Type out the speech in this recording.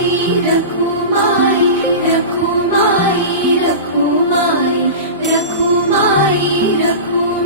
Rakumai, Rakumai, Rakumai, Rakumai, Rakumai, Rakumai, Rakumai, Rakumai, Rakumai,